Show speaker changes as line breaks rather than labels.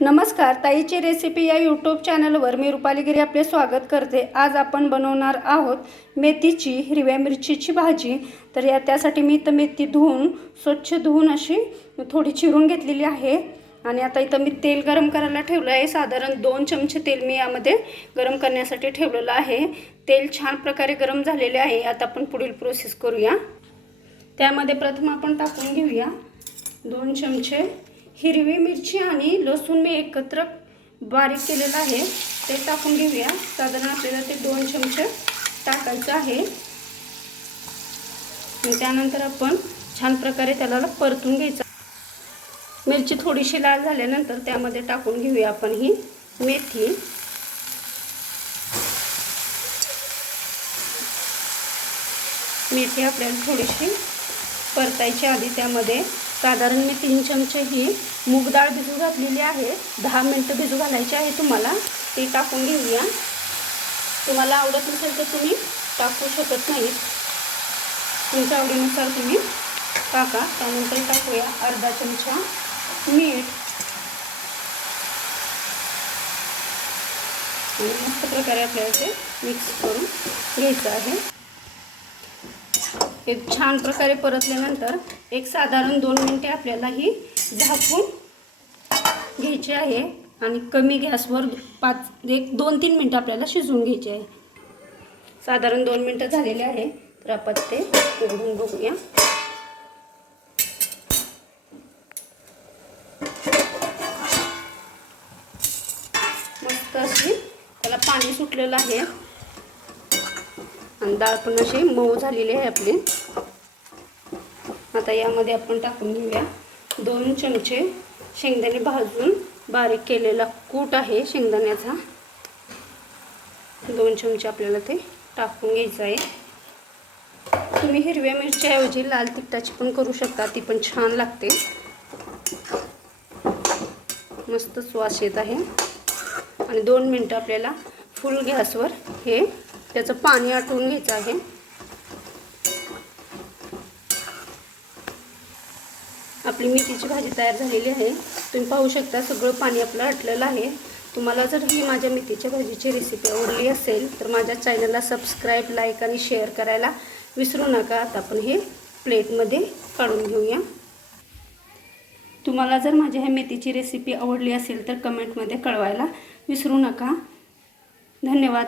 नमस्कार ताईची रेसिपी या यूट्यूब चॅनलवर मी रुपाली गिरी आपले स्वागत करते. आज आपण बनवणार आहोत मेथीची हिरव्या मिरचीची भाजी. तर या त्यासाठी मी इथं मेथी धुवून स्वच्छ धुवून अशी थोडी चिरून घेतलेली आहे. आणि आता इथं मी तेल गरम करायला ठेवलं आहे. साधारण दोन चमचे तेल मी यामध्ये गरम करण्यासाठी ठेवलेलं आहे. तेल छान प्रकारे गरम झालेले आहे. आता आपण पुढील प्रोसेस करूया. त्यामध्ये प्रथम आपण टाकून घेऊया दोन चमचे हिरवी मिरची आणि लसूण मी एकत्र बारीक केलेलं आहे. ते टाकून घेऊया. साधारण आपल्याला ते दोन चमचे टाकायचं आहे. त्यानंतर आपण छान प्रकारे त्याला परतून घ्यायचं. मिरची थोडीशी लाल झाल्यानंतर त्यामध्ये टाकून घेऊया आपण ही मेथी. मेथी आपल्याला थोडीशी परतायची आधी त्यामध्ये. साधारण मी तीन चमचे ही मूग डाळ भिजू घातलेली आहे. दहा मिनटं भिजू घालायची आहे तुम्हाला. ते टाकून घेऊया. तुम्हाला आवडत नसेल तर तुम्ही टाकू शकत नाही. तुमच्या आवडीनुसार तुम्ही टाका. त्यानंतर टाकूया अर्धा चमचा मीठ. आणि मस्त प्रकारे आपल्याला ते मिक्स करून घ्यायचं आहे. हे छान प्रकारे परतल्यानंतर एक साधारण दोन मिनटे आपल्याला ही झाकून घ्यायची आहे आणि कमी गॅसवर पाच एक दोन तीन मिनटं आपल्याला शिजवून घ्यायचे आहे. साधारण दोन मिनटं झालेले आहे. तर आपण ते उघडून बघूया. मस्त अशी त्याला पाणी सुटलेलं आहे. आणि डाळ पण अशी मऊ झालेली आहे आपली. आता यामध्ये आपण टाकून घेऊया. दोन चमचे शेंगदाणे भाजून बारीक केलेला कूट आहे शेंगदाण्याचा. दोन चमचे आपल्याला ते टाकून घ्यायचं आहे. तुम्ही हिरव्या मिरच्याऐवजी लाल तिखटाची पण करू शकता ती पण छान लागते. मस्त श्वास येत आहे. आणि दोन मिनटं आपल्याला फुल गॅसवर हे त्याचं पाणी आटवून घ्यायचं आहे. आपली मेथीची भाजी तयार झालेली आहे. तुम्ही पाहू शकता सगळं पाणी आपलं आटलेलं आहे. तुम्हाला जर ही माझ्या मेथीच्या भाजीची रेसिपी आवडली असेल तर माझ्या चॅनलला सबस्क्राईब लाईक आणि शेअर करायला विसरू नका. आता आपण हे प्लेटमध्ये काढून घेऊया. तुम्हाला जर माझ्या ह्या मेथीची रेसिपी आवडली असेल तर कमेंटमध्ये कळवायला विसरू नका. धन्यवाद.